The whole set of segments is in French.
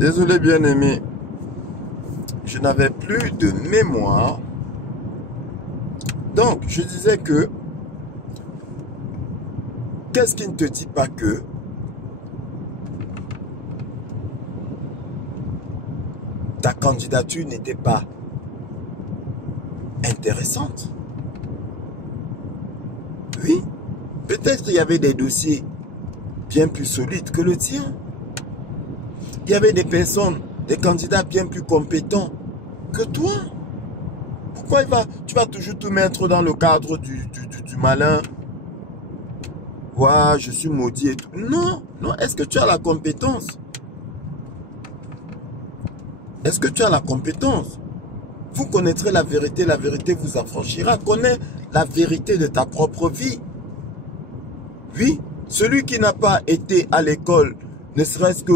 Désolé bien-aimé, je n'avais plus de mémoire. Donc, je disais que, qu'est-ce qui ne te dit pas que ta candidature n'était pas intéressante? Oui, peut-être il y avait des dossiers bien plus solides que le tien. Il y avait des personnes, des candidats bien plus compétents que toi. Pourquoi tu vas toujours te mettre dans le cadre du malin? Ouais, je suis maudit et tout. Non, non, est-ce que tu as la compétence? Est-ce que tu as la compétence? Vous connaîtrez la vérité vous affranchira. Connais la vérité de ta propre vie. Oui, celui qui n'a pas été à l'école, ne serait-ce que,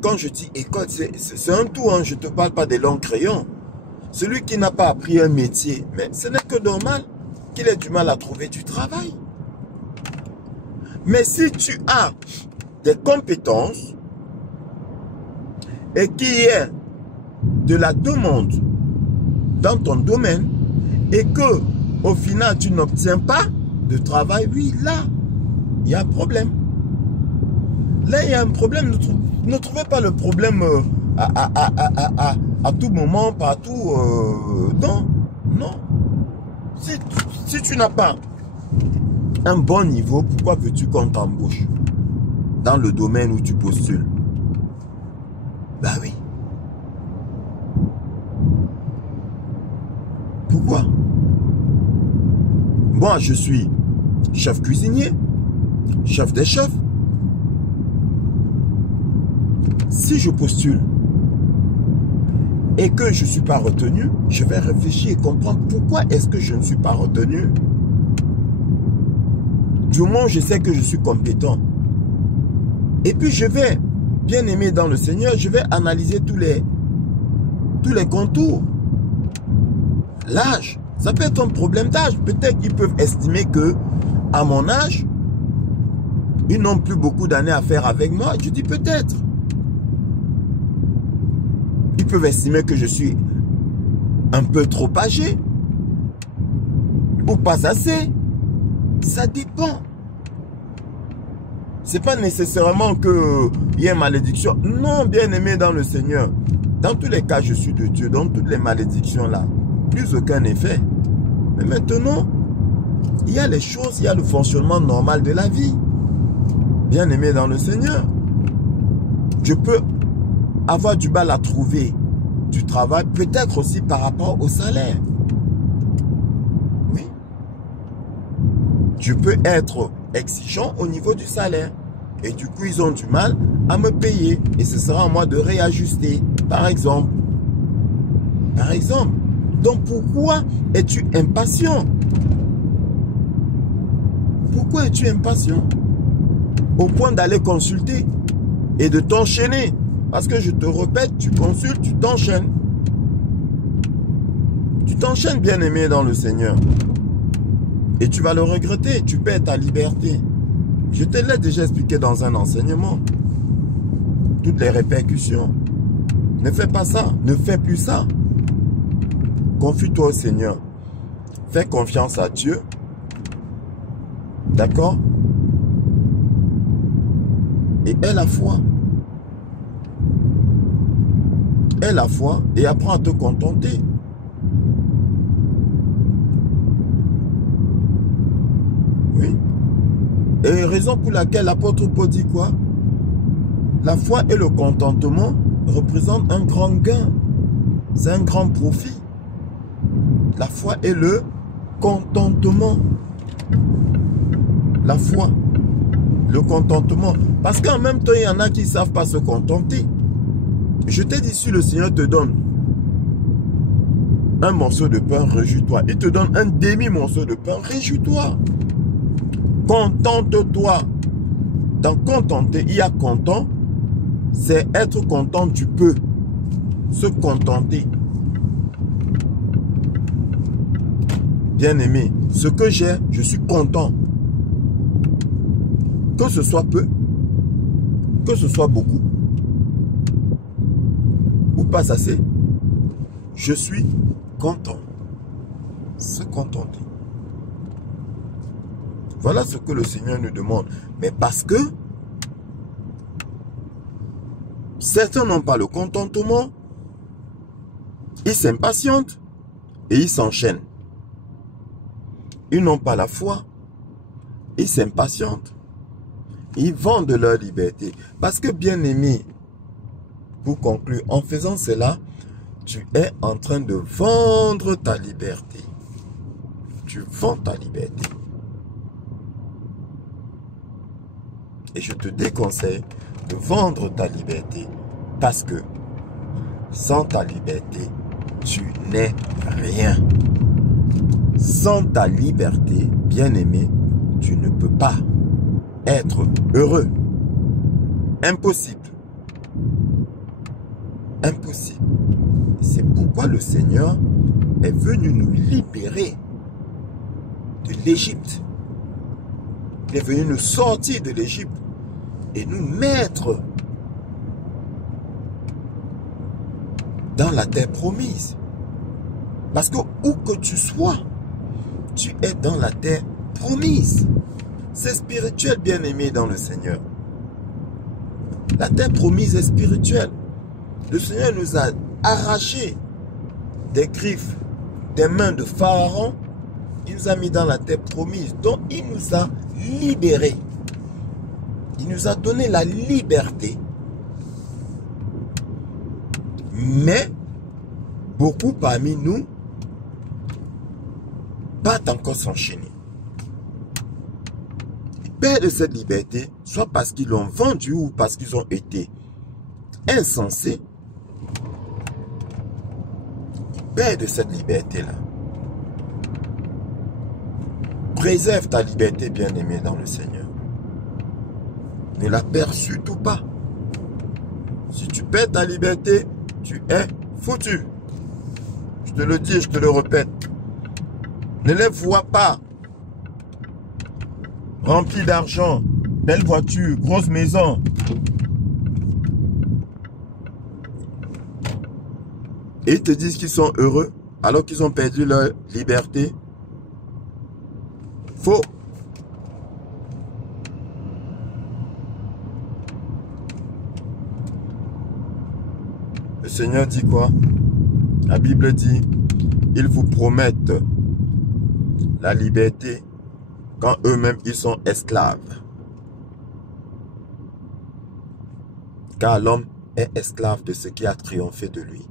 quand je dis école, c'est un tout, hein, je ne te parle pas des longs crayons. Celui qui n'a pas appris un métier, mais ce n'est que normal qu'il ait du mal à trouver du travail. Mais si tu as des compétences et qu'il y ait de la demande dans ton domaine et que au final tu n'obtiens pas de travail, oui, là, il y a un problème. Là, il y a un problème. Ne trouvez pas le problème à tout moment, partout. Non, non. Si tu n'as pas un bon niveau, pourquoi veux-tu qu'on t'embauche dans le domaine où tu postules? Bah oui. Pourquoi? Moi, je suis chef cuisinier, chef des chefs. Si je postule et que je ne suis pas retenu, je vais réfléchir et comprendre pourquoi est-ce que je ne suis pas retenu. Du moment où je sais que je suis compétent. Et puis je vais, bien aimé dans le Seigneur, je vais analyser tous les contours. L'âge, ça peut être un problème d'âge. Peut-être qu'ils peuvent estimer que, à mon âge, ils n'ont plus beaucoup d'années à faire avec moi. Je dis peut-être. Ils peuvent estimer que je suis un peu trop âgé ou pas assez. Ça dépend. C'est pas nécessairement qu'il y ait malédiction. Non, bien aimé dans le Seigneur. Dans tous les cas, je suis de Dieu. Dans toutes les malédictions là, plus aucun effet. Mais maintenant, il y a les choses, il y a le fonctionnement normal de la vie. Bien aimé dans le Seigneur. Je peux avoir du mal à trouver du travail, peut-être aussi par rapport au salaire. Oui. Je peux être exigeant au niveau du salaire. Et du coup, ils ont du mal à me payer. Et ce sera à moi de réajuster, par exemple. Par exemple. Donc, pourquoi es-tu impatient? Pourquoi es-tu impatient? Au point d'aller consulter et de t'enchaîner. Parce que je te répète, tu consultes, tu t'enchaînes. Tu t'enchaînes, bien-aimé dans le Seigneur. Et tu vas le regretter, tu perds ta liberté. Je te l'ai déjà expliqué dans un enseignement. Toutes les répercussions. Ne fais pas ça, ne fais plus ça. Confie-toi au Seigneur. Fais confiance à Dieu. D'accord? Et aie la foi. Aie la foi et apprends à te contenter. Oui. Et raison pour laquelle l'apôtre Paul dit quoi? La foi et le contentement représentent un grand gain. C'est un grand profit. La foi et le contentement. La foi, le contentement. Parce qu'en même temps, il y en a qui ne savent pas se contenter. Je t'ai dit, si le Seigneur te donne un morceau de pain, réjouis-toi. Il te donne un demi-morceau de pain, réjouis-toi. Contente-toi. Dans contenter, il y a content. C'est être content du peu. Se contenter. Bien-aimé, ce que j'ai, je suis content. Que ce soit peu, que ce soit beaucoup. pas assez. Je suis content. Se contenter. Voilà ce que le Seigneur nous demande. Mais parce que certains n'ont pas le contentement, ils s'impatientent et ils s'enchaînent. Ils n'ont pas la foi, ils s'impatientent. Ils vendent leur liberté. Parce que, bien aimé, pour conclure, en faisant cela, tu es en train de vendre ta liberté. Tu vends ta liberté. Et je te déconseille de vendre ta liberté parce que sans ta liberté, tu n'es rien. Sans ta liberté, bien-aimé, tu ne peux pas être heureux. Impossible. Impossible. C'est pourquoi le Seigneur est venu nous libérer de l'Égypte. Il est venu nous sortir de l'Égypte et nous mettre dans la terre promise. Parce que où que tu sois, tu es dans la terre promise. C'est spirituel, bien-aimé dans le Seigneur. La terre promise est spirituelle. Le Seigneur nous a arrachés des griffes, des mains de Pharaon. Il nous a mis dans la terre promise. Donc il nous a libérés. Il nous a donné la liberté. Mais beaucoup parmi nous partent encore s'enchaîner. Ils perdent cette liberté, soit parce qu'ils l'ont vendue ou parce qu'ils ont été insensés. Ils perdent cette liberté-là. Préserve ta liberté, bien-aimé dans le Seigneur. Ne la perds surtout pas. Si tu perds ta liberté, tu es foutu. Je te le dis et je te le répète. Ne les vois pas remplis d'argent, belle voiture, grosse maison. Et ils te disent qu'ils sont heureux alors qu'ils ont perdu leur liberté. Faux. Le Seigneur dit quoi? La Bible dit, ils vous promettent la liberté quand eux-mêmes ils sont esclaves. Car l'homme est esclave de ce qui a triomphé de lui.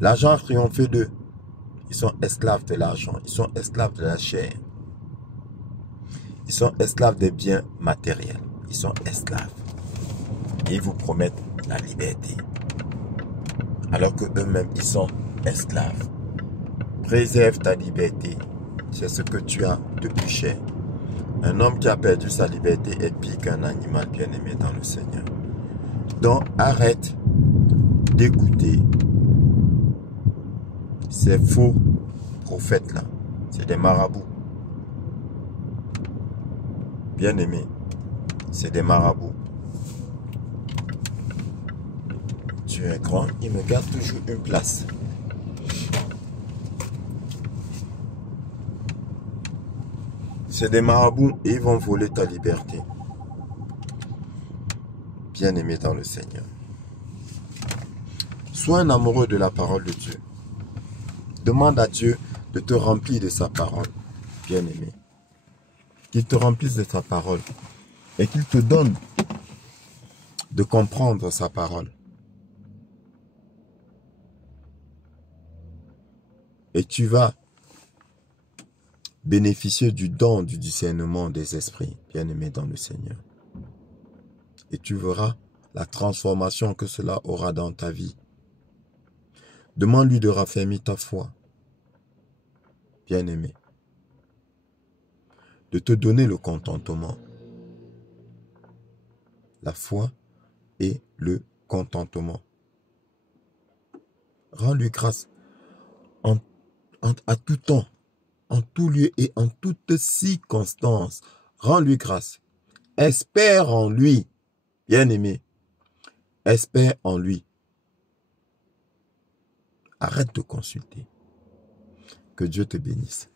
L'argent a triomphé d'eux. Ils sont esclaves de l'argent. Ils sont esclaves de la chair. Ils sont esclaves des biens matériels. Ils sont esclaves. Et ils vous promettent la liberté. Alors que eux-mêmes, ils sont esclaves. Préserve ta liberté. C'est ce que tu as de plus cher. Un homme qui a perdu sa liberté est pire qu'un animal bien-aimé dans le Seigneur. Donc, arrête d'écouter ces faux prophètes-là. C'est des marabouts. Bien-aimé, c'est des marabouts. Tu es grand, il me garde toujours une place. C'est des marabouts et ils vont voler ta liberté. Bien-aimé dans le Seigneur. Sois un amoureux de la parole de Dieu. Demande à Dieu de te remplir de sa parole, bien-aimé. Qu'il te remplisse de sa parole et qu'il te donne de comprendre sa parole. Et tu vas bénéficier du don du discernement des esprits, bien-aimé dans le Seigneur. Et tu verras la transformation que cela aura dans ta vie. Demande-lui de raffermir ta foi, bien-aimé. De te donner le contentement. La foi et le contentement. Rends-lui grâce à tout temps, en tout lieu et en toutes circonstances. Rends-lui grâce. Espère en lui, bien-aimé. Espère en lui. Arrête de consulter. Que Dieu te bénisse.